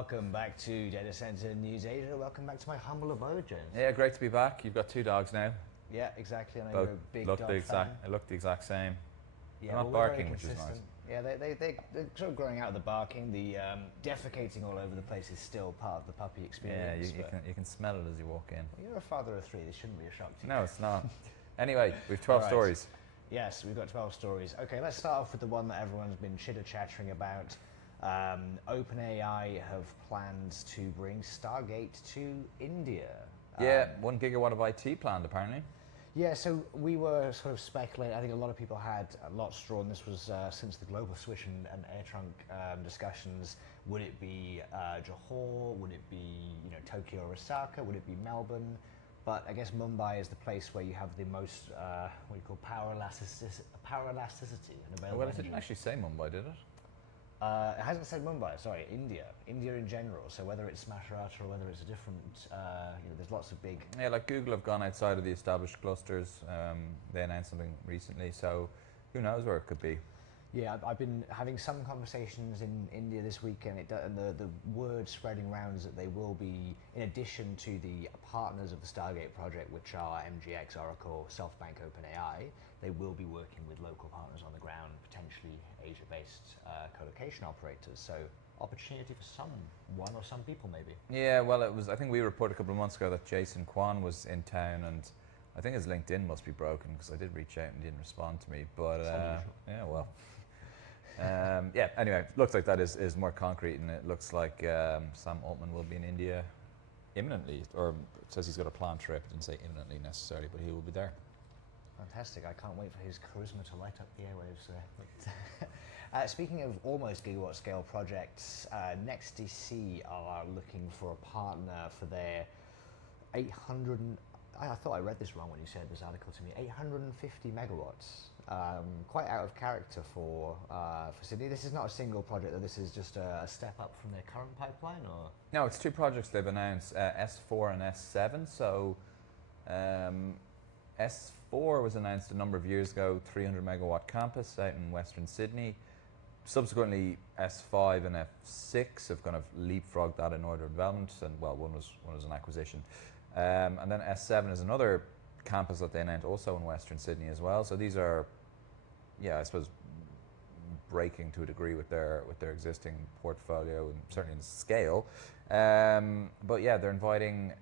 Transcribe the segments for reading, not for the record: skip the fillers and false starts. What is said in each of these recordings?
welcome back to Data Center News Asia. Welcome back to my humble abode, James. Yeah, great to be back. You've got two dogs now. Yeah, exactly. I know Both you're a big look dog the fan. exact. They look the exact same. Yeah, They're not barking, which is nice. Yeah, they're sort of growing out of the barking. The defecating all over the place is still part of the puppy Yeah, experience. you can smell it as you walk in. Well, you're a father of three. This shouldn't be a shock to you. No, it's not. Anyway, we've 12 All right. stories. Yes, we've got 12 stories. Okay, let's start off with the one that everyone's been chitter-chattering about. OpenAI have plans to bring Stargate to India. Yeah, 1 gigawatt of IT planned apparently. Yeah, so we were sort of speculating. I think a lot of people had lots drawn. This was since the global switch and air trunk discussions. Would it be Johor? Would it be Tokyo or Osaka? Would it be Melbourne? But I guess Mumbai is the place where you have the most what do you call power elasticity and available Well, it energy. didn't actually say Mumbai, did it? It hasn't said Mumbai, sorry, India in general. So whether it's Maharashtra or whether it's a different, there's lots of big. Yeah, like Google have gone outside of the established clusters. They announced something recently, so who knows where it could be. Yeah, I've been having some conversations in India this week, and the word spreading around is that they will be, in addition to the partners of the Stargate project, which are MGX, Oracle, SoftBank, OpenAI, they will be working with local partners on the ground, potentially Asia-based co-location operators. So opportunity for someone or some people maybe. Yeah, well, it was. I think we reported a couple of months ago that Jason Kwan was in town, and I think his LinkedIn must be broken because I did reach out and he didn't respond to me. But yeah, well. Yeah, anyway, looks like that is more concrete, and it looks like Sam Altman will be in India imminently, or it says he's got a planned trip. It didn't say imminently necessarily, but he will be there. Fantastic. I can't wait for his charisma to light up the airwaves there. Speaking of almost gigawatt scale projects, NEXTDC are looking for a partner for their 800. I thought I read this wrong when you said this article to me. 850 megawatts. Quite out of character for Sydney. This is not a single project, though. This is just a step up from their current pipeline, or? No, it's two projects they've announced, S4 and S7. So S4 was announced a number of years ago, 300 megawatt campus out in Western Sydney. Subsequently, S5 and F6 have kind of leapfrogged that in order of development, and well, one was an acquisition. And then S7 is another campus that they announced also in Western Sydney as well. So these are, yeah, I suppose, breaking to a degree with their existing portfolio and certainly in scale. But yeah, they're inviting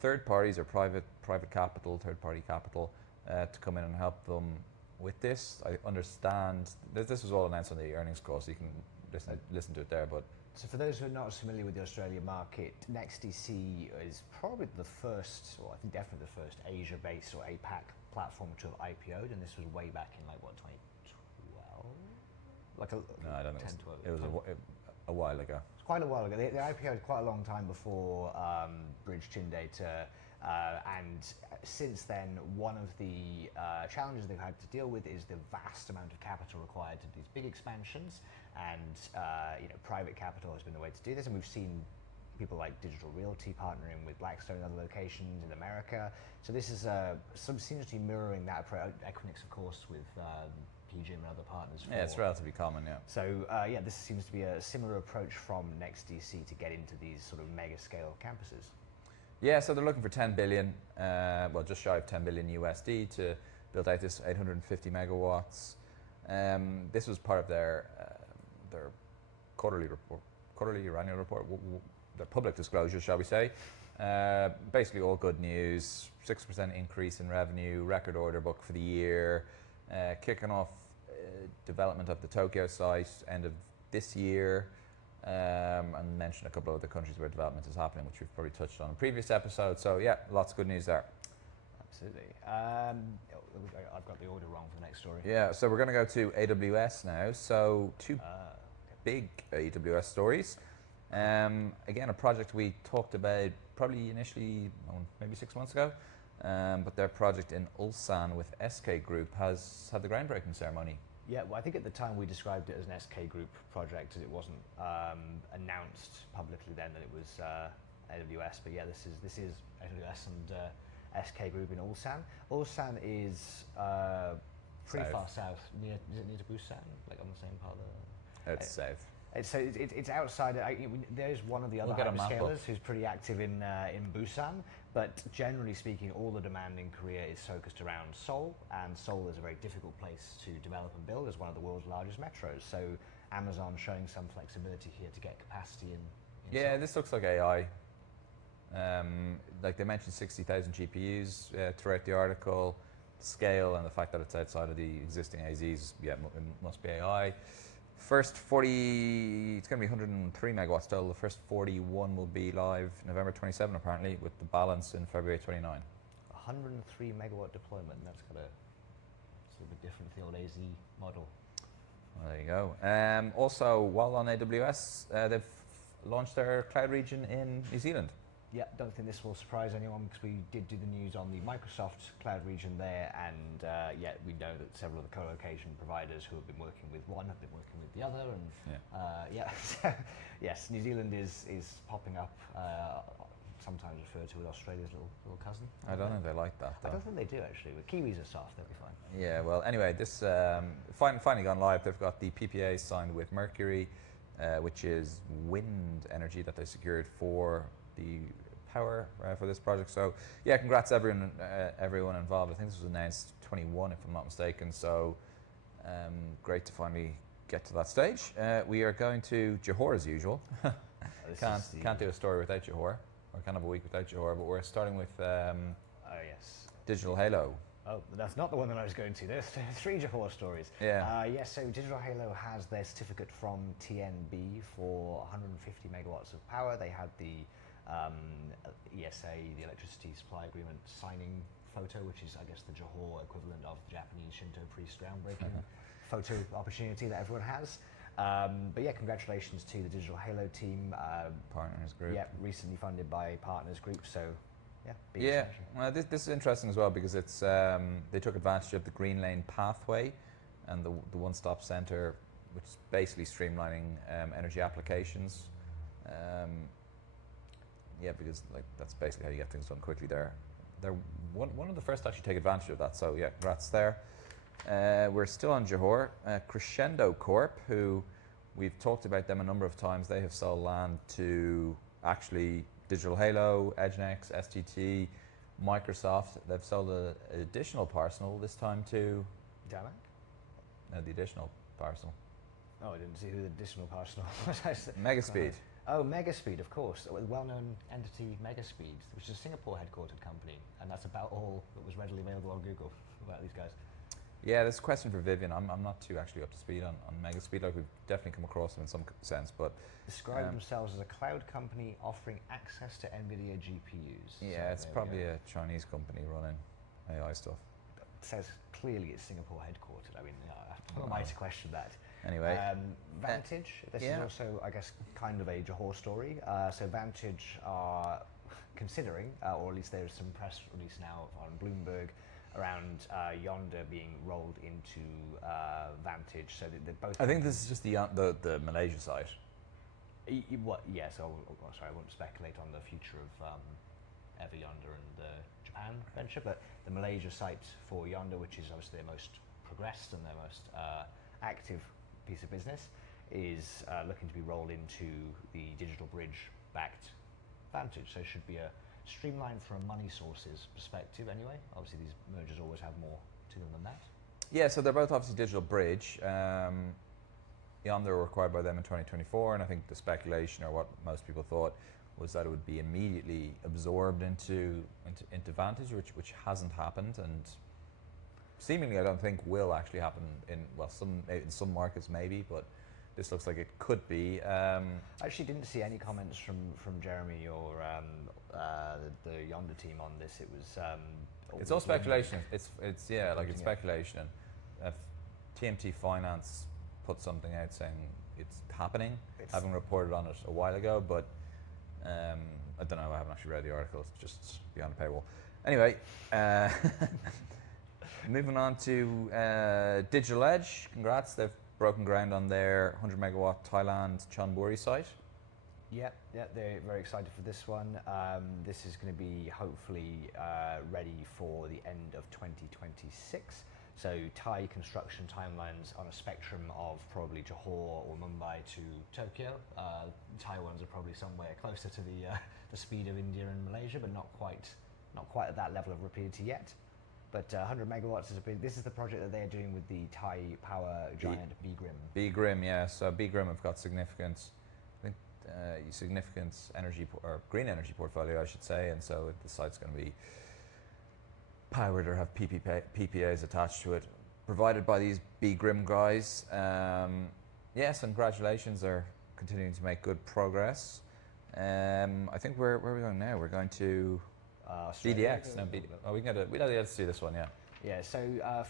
third parties or private capital, third party capital to come in and help them with this. I understand this was all announced on the earnings call, so you can listen to it there. But so for those who are not as familiar with the Australian market, NEXTDC is probably the first, or I think definitely the first Asia-based or APAC platform to have IPO'd, and this was way back in like what, 2012? No, I don't think 10, 12. it was a while ago. It's quite a while ago. They IPO'd quite a long time before Bridge Chin Data, and since then, one of the challenges they've had to deal with is the vast amount of capital required to do these big expansions, and private capital has been the way to do this, and we've seen people like Digital Realty partnering with Blackstone in other locations in America. So this is seems to be mirroring that approach. Equinix, of course, with PGIM and other partners. Yeah, it's relatively common, yeah. So yeah, this seems to be a similar approach from NEXTDC to get into these sort of mega scale campuses. Yeah, so they're looking for 10 billion, well, just shy of 10 billion USD to build out this 850 megawatts. This was part of their quarterly or annual report, their public disclosure, shall we say. Basically all good news, 6% increase in revenue, record order book for the year, kicking off development of the Tokyo site end of this year. And mention a couple of other countries where development is happening, which we've probably touched on in previous episodes. So yeah, lots of good news there. Absolutely. I've got the order wrong for the next story. Yeah, so we're going to go to AWS now. So two big AWS stories. Again, a project we talked about probably initially, maybe 6 months ago. But their project in Ulsan with SK Group has had the groundbreaking ceremony. Yeah, well, I think at the time we described it as an SK Group project, as it wasn't announced publicly then that it was AWS. But yeah, this is AWS and SK Group in Ulsan. Ulsan is pretty far south, near to Busan, like on the same part of the. It's south. It's outside. There's one of the other We'll get a map up. hyperscalers who's pretty active in Busan, but generally speaking, all the demand in Korea is focused around Seoul, and Seoul is a very difficult place to develop and build as one of the world's largest metros. So Amazon showing some flexibility here to get capacity in Yeah, Seoul. this looks like AI. Like they mentioned 60,000 GPUs throughout the article. Scale and the fact that it's outside of the existing AZs, yeah, it must be AI. First 40, it's going to be 103 megawatts total. The first 41 will be live November 27 apparently, with the balance in February 29. 103 megawatt deployment. That's got it's a bit different to the old AZ model. Well, there you go. Also, while on AWS, they've launched their cloud region in New Zealand. Yeah, don't think this will surprise anyone because we did do the news on the Microsoft cloud region there, and we know that several of the co-location providers who have been working with one have been working with the other, and so, yes, New Zealand is popping up, sometimes referred to as Australia's little cousin. I don't think they like that, though. I don't think they do, actually. But Kiwis are soft, they'll be fine. Yeah, well, anyway, this finally gone live. They've got the PPA signed with Mercury, which is wind energy that they secured for the power for this project. So yeah, congrats everyone involved. I think this was announced 21 if I'm not mistaken, so great to finally get to that stage. We are going to Johor as usual. Can't do a story without Johor, or can't have a week without Johor, but we're starting with yes, Digital Halo. Oh, that's not the one that I was going to. There's 3 Johor stories. Yeah. Yes, so Digital Halo has their certificate from TNB for 150 megawatts of power. They had the ESA, the electricity supply agreement signing photo, which is, I guess, the Johor equivalent of the Japanese Shinto priest groundbreaking photo opportunity that everyone has. But yeah, congratulations to the Digital Halo team. Partners Group. Yeah, recently funded by Partners Group, so yeah. Yeah, well, this is interesting as well because it's they took advantage of the Green Lane pathway and the one-stop centre, which is basically streamlining energy applications. Yeah, because like that's basically how you get things done quickly there. They're one of the first to actually take advantage of that, so yeah, congrats there. We're still on Johor. Crescendo Corp, who we've talked about them a number of times, they have sold land to actually Digital Halo, EdgeNex, STT, Microsoft. They've sold an additional parcel, this time to... Damac? No, the additional parcel. Oh, I didn't see who the additional parcel was. Megaspeed. Oh, Megaspeed, of course. The well-known entity Megaspeed, which is a Singapore-headquartered company, and that's about all that was readily available on Google about these guys. Yeah, there's a question for Vivian. I'm not too actually up to speed on Megaspeed. Like, we've definitely come across them in some sense, but... Describe themselves as a cloud company offering access to NVIDIA GPUs. Yeah, so it's probably a Chinese company running AI stuff. It says clearly it's Singapore-headquartered. I mean, who am I to question that? Anyway. Vantage, this is also, I guess, kind of a Johor story. So Vantage are considering, or at least there's some press release now on Bloomberg, around Yondr being rolled into Vantage. So they're both... I think this is just the Malaysia site. Yes, sorry, I won't speculate on the future of Yondr and the Japan venture, but the Malaysia site for Yondr, which is obviously their most progressed and their most active piece of business, is looking to be rolled into the Digital Bridge-backed Vantage. So it should be a streamlined from a money sources perspective anyway. Obviously these mergers always have more to them than that. Yeah, so they're both obviously Digital Bridge. Yondr were acquired by them in 2024, and I think the speculation, or what most people thought, was that it would be immediately absorbed into Vantage, which hasn't happened, and seemingly I don't think will actually happen in some markets maybe, but this looks like it could be. I actually didn't see any comments from Jeremy or the Yondr team on this. It was it's all speculation. It's speculation. And TMT Finance put something out saying it's happening, having reported on it a while ago, but I don't know. I haven't actually read the article. It's just beyond the paywall. Anyway. Moving on to Digital Edge, congrats, they've broken ground on their 100 megawatt Thailand Chonburi site. Yeah, they're very excited for this one. This is going to be hopefully ready for the end of 2026. So Thai construction timelines on a spectrum of probably Johor or Mumbai to Tokyo. Thai ones are probably somewhere closer to the speed of India and Malaysia, but not quite at that level of rapidity yet. But 100 megawatts is this is the project that they're doing with the Thai power giant BGRIM. BGRIM, yeah. So BGRIM have got significant, I think, significant or green energy portfolio, I should say, and so the site's going to be powered or have PPAs attached to it, provided by these BGRIM guys. Yes, and congratulations, are continuing to make good progress. I think where are we going now? We're going to BDX. No, we don't get to see this one, yeah. Yeah, so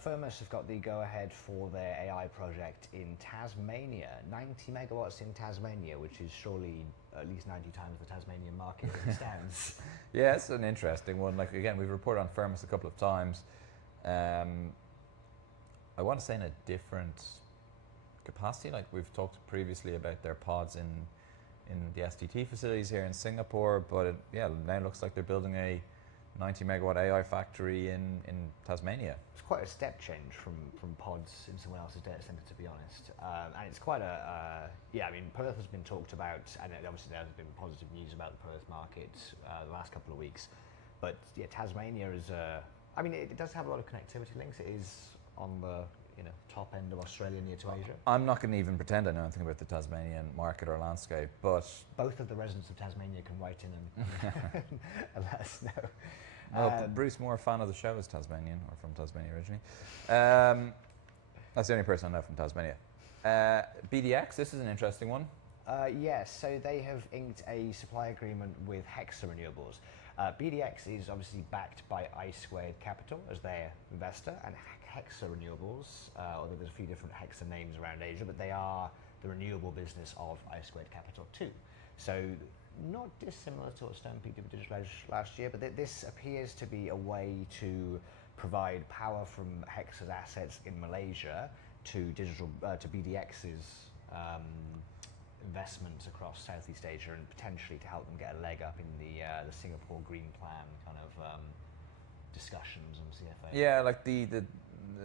Firmus have got the go-ahead for their AI project in Tasmania, 90 megawatts in Tasmania, which is surely at least 90 times the Tasmanian market as it stands. Yeah, it's an interesting one. Like, again, we've reported on Firmus a couple of times. I want to say in a different capacity, like we've talked previously about their pods in the STT facilities here in Singapore, but it now looks like they're building a 90 megawatt AI factory in Tasmania. It's quite a step change from pods in someone else's data center, to be honest. And it's quite I mean, Perth has been talked about, and obviously there's been positive news about the Perth market the last couple of weeks. But yeah, Tasmania is, I mean, it does have a lot of connectivity links. It is on the top end of Australia, near to Asia. I'm not going to even pretend I know anything about the Tasmanian market or landscape, but both of the residents of Tasmania can write in and let us know. Well, Bruce Moore, fan of the show, is Tasmanian, or from Tasmania originally. That's the only person I know from Tasmania. BDX, this is an interesting one. Yes, so they have inked a supply agreement with Hexa Renewables. BDX is obviously backed by I2 Capital as their investor, and Hexa Renewables, although there's a few different Hexa names around Asia, but they are the renewable business of I2 Capital too. So not dissimilar to what Stonepeak did with Digital Edge last year, but this appears to be a way to provide power from Hexa's assets in Malaysia to BDX's investments across Southeast Asia, and potentially to help them get a leg up in the Singapore Green Plan kind of discussions on CFA. Yeah, like the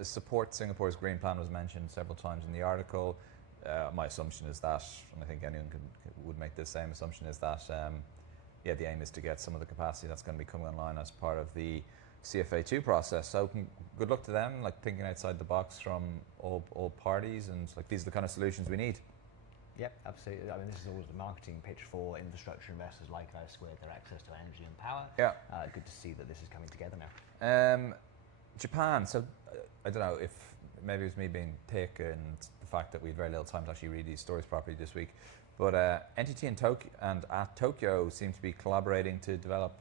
support Singapore's Green Plan was mentioned several times in the article. My assumption is that, and I think anyone would make the same assumption, is that the aim is to get some of the capacity that's going to be coming online as part of the CFA2 process. So good luck to them, like thinking outside the box from all parties, and like these are the kind of solutions we need. Yep, absolutely. I mean, this is always the marketing pitch for infrastructure investors like I2, their access to energy and power. Yeah. Good to see that this is coming together now. Japan. So I don't know if maybe it was me being thick and the fact that we had very little time to actually read these stories properly this week. But NTT and Tokyo seem to be collaborating to develop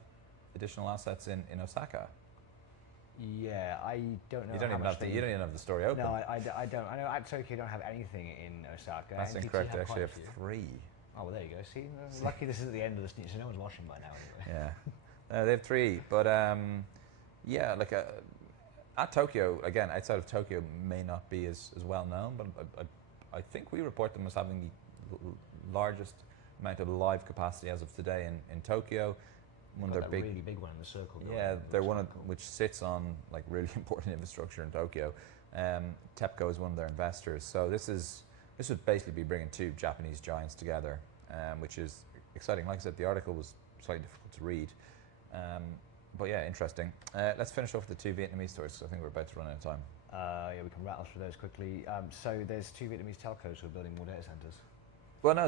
additional assets in Osaka. Yeah, I don't know. You don't even have the story open. No, I don't. I know at Tokyo don't have anything in Osaka. That's NTT incorrect. They have actually have quite a few. 3. Oh, well, there you go. See, lucky this is at the end of this news, so no one's watching by now anyway. Yeah, they have 3. But yeah, like at Tokyo, again, outside of Tokyo, may not be as well known, but I think we report them as having the largest amount of live capacity as of today in Tokyo. One of their really big one in the circle. Yeah, they're one of which sits on like really important infrastructure in Tokyo. TEPCO is one of their investors. So this would basically be bringing 2 Japanese giants together, which is exciting. Like I said, the article was slightly difficult to read, but yeah, interesting. Let's finish off with the 2 Vietnamese stories, because I think we're about to run out of time. Yeah, we can rattle through those quickly. So there's 2 Vietnamese telcos who are building more data centers. Well, no,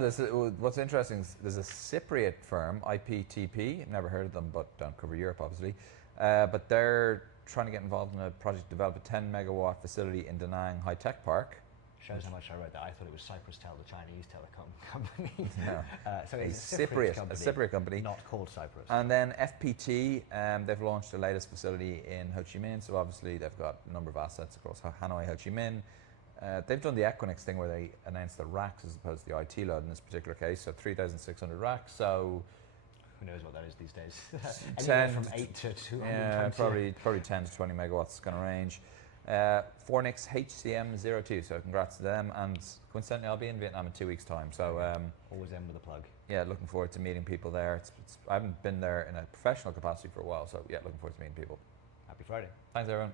what's interesting is there's a Cypriot firm, IPTP, never heard of them, but don't cover Europe, obviously. But they're trying to get involved in a project to develop a 10 megawatt facility in Da Nang High Tech Park. Shows how much I read that. I thought it was Cyprustel, the Chinese telecom company. No. So it's a Cypriot company. Not called Cyprus. And then FPT, they've launched the latest facility in Ho Chi Minh, so obviously they've got a number of assets across Hanoi, Ho Chi Minh. They've done the Equinix thing where they announced the racks as opposed to the IT load in this particular case, so 3,600 racks. So who knows what that is these days? 10 from 8 to 220. Yeah, probably 10 to 20 megawatts kind of range. Fornix HCM02, so congrats to them. And coincidentally, I'll be in Vietnam in 2 weeks' time. So always end with a plug. Yeah, looking forward to meeting people there. I haven't been there in a professional capacity for a while, so yeah, looking forward to meeting people. Happy Friday. Thanks, everyone.